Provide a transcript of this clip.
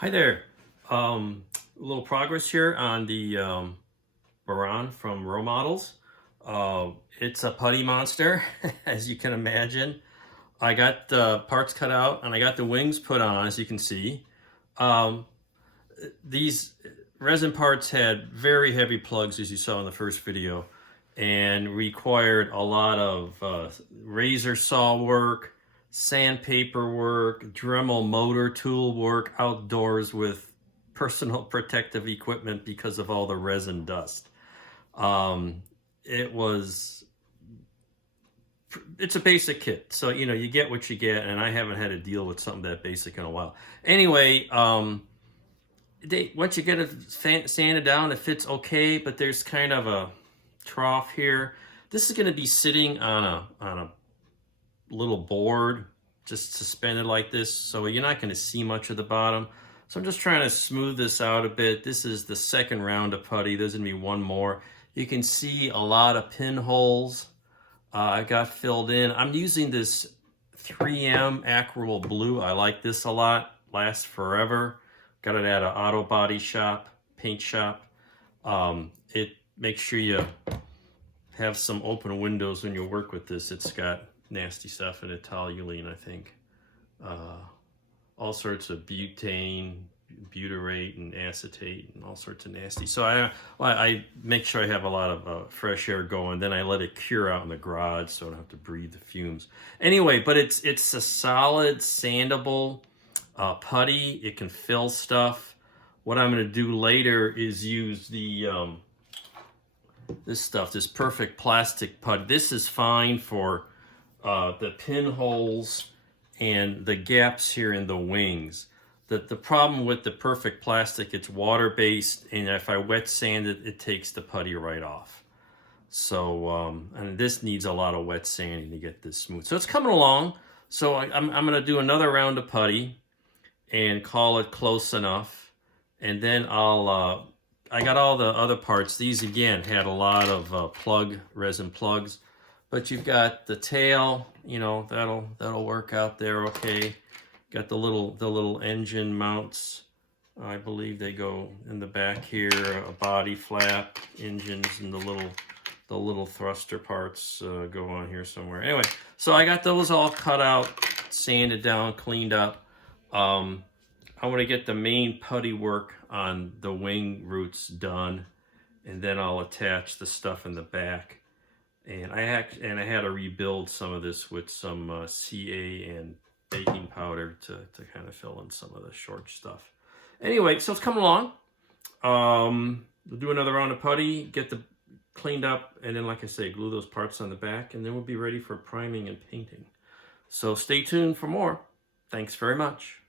Hi there. A little progress here on the Buran from Rho Models. It's a putty monster, as you can imagine. I got the parts cut out and I got the wings put on, as you can see. Um, these resin parts had very heavy plugs, as you saw in the first video, and required a lot of razor saw work, sandpaper work, Dremel motor tool work outdoors with personal protective equipment because of all the resin dust. Um, it was, it's a basic kit. So, you get what you get, and I haven't had to deal with something that basic in a while. Anyway, once you get it sanded down, it fits okay, but there's kind of a trough here. This is going to be sitting on a little board, just suspended like this, so you're not going to see much of the bottom. So I'm just trying to smooth this out a bit. This is the second round of putty. There's going to be one more. You can see a lot of pinholes I got filled in. I'm using this 3M Acryl Blue. I like this a lot. Lasts forever. Got it at an auto body shop, paint shop. It makes sure you have some open windows when you work with this. It's got nasty stuff in it, toluene, I think. All sorts of butane, butyrate, and acetate, and all sorts of nasty. So I make sure I have a lot of fresh air going. Then I let it cure out in the garage so I don't have to breathe the fumes. Anyway, but it's a solid, sandable putty. It can fill stuff. What I'm going to do later is use the this stuff, this perfect plastic putty. This is fine for the pinholes and the gaps here in the wings. The problem with the perfect plastic, it's water-based, and if I wet sand it, it takes the putty right off. So, and this needs a lot of wet sanding to get this smooth. So it's coming along. So I'm going to do another round of putty and call it close enough. And then I got all the other parts. These, again, had a lot of resin plugs. But you've got the tail, that'll work out there okay. Got the little engine mounts. I believe they go in the back here. A body flap, engines, and the little thruster parts go on here somewhere. Anyway, so I got those all cut out, sanded down, cleaned up. I want to get the main putty work on the wing roots done, and then I'll attach the stuff in the back. And I had to rebuild some of this with some CA and baking powder to kind of fill in some of the short stuff. Anyway, so it's coming along. We'll do another round of putty, get the cleaned up, and then, like I say, glue those parts on the back, and then we'll be ready for priming and painting. So stay tuned for more. Thanks very much.